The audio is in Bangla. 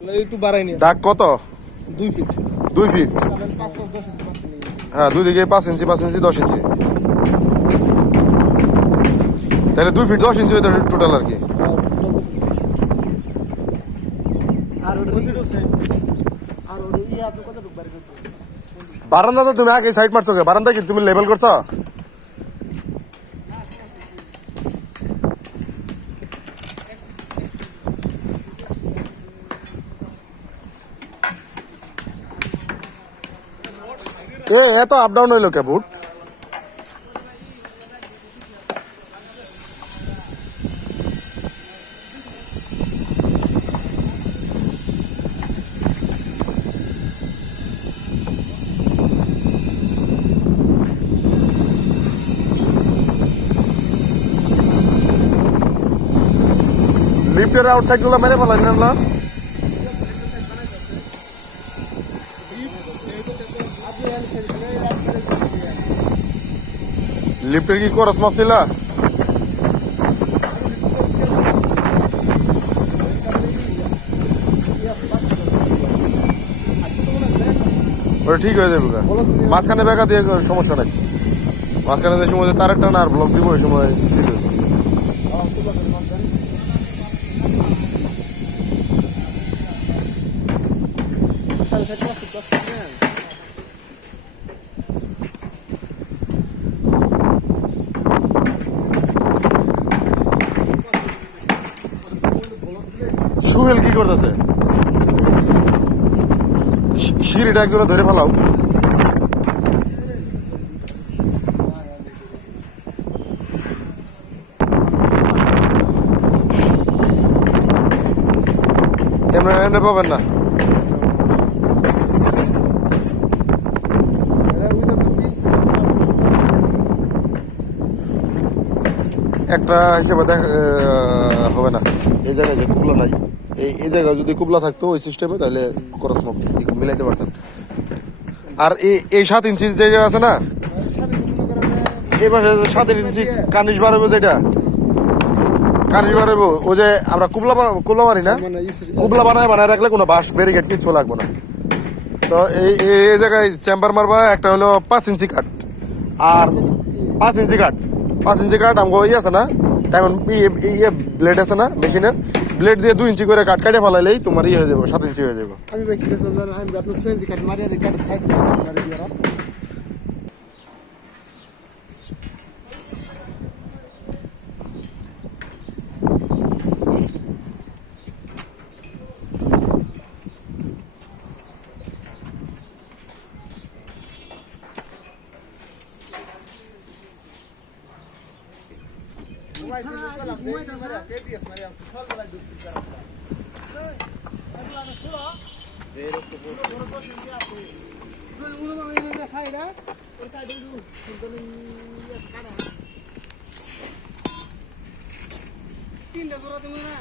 একটু বাড়াই নিয়ে দাগ কত? 2 ফিট 2 ফিট। হ্যাঁ, দুই দিকে 5 ইঞ্চি 5 ইঞ্চি 10 ইঞ্চি, তাহলে 2 ফিট 10 ইঞ্চি হইতে টোটাল আর কি। বারান্দা তো তুমি আগে সাইড মারছো, বারান্দা কি তুমি লেভেল করছো? এত আপ ডাউন হইলো কে বুট? লিফটের আউটসাইড গুলো মেরে ফেলেন না? লিফটের কি করস মারছিলা? ওটা ঠিক হয়ে যাবে, মাঝখানে বেকা দিয়ে সমস্যা নাই, মাঝখানে যে সময় তার একটা না আর ব্লক দিব ওই সময় ঠিক হয়ে যাবে। সুহেল কি করতেছে? সিঁড়িটা একজনে ধরে ফেলাও। এমনি এমনি পাবেন না। একটা হিসেবে হবে না, এই জায়গায় যে কুবলা নাই, এই জায়গায় যদি কুবলা থাকতো ওই সিস্টেমে তাহলে খরচ মিলাইতে পারতেন। আর এই 7 ইঞ্চি যেটা আছে না, এবার 7 ইঞ্চি কানিশ বাড়াবো, যেটা কানিশ বাড়াবো ওই যে আমরা কুবলা মারি না, কুবলা বানায় রাখলে কোনো বাঁশ ব্যারিকেড কিছু লাগবে না। তো এই জায়গায় চেম্বার মারবা, একটা হলো 5 ইঞ্চি কাঠ, আর 5 ইঞ্চি কাঠ 5 ইঞ্চি কাঠ আমাকে ইয়ে আছে না, তেমন ইয়ে ব্লেড আছে না মেশিনের, ব্লেড দিয়ে 2 ইঞ্চি করে কাঠ কাটে ফেলাইলেই তোমার ইয়ে হয়ে যাবে, 7 ইঞ্চি হয়ে যাবে। আমি ভাই কি বলছিলাম, আমি আপনার 6 ইঞ্চি কাট মারি আর কাট সাইড মারি দিয়ে তিনটা জোড়া তুমি না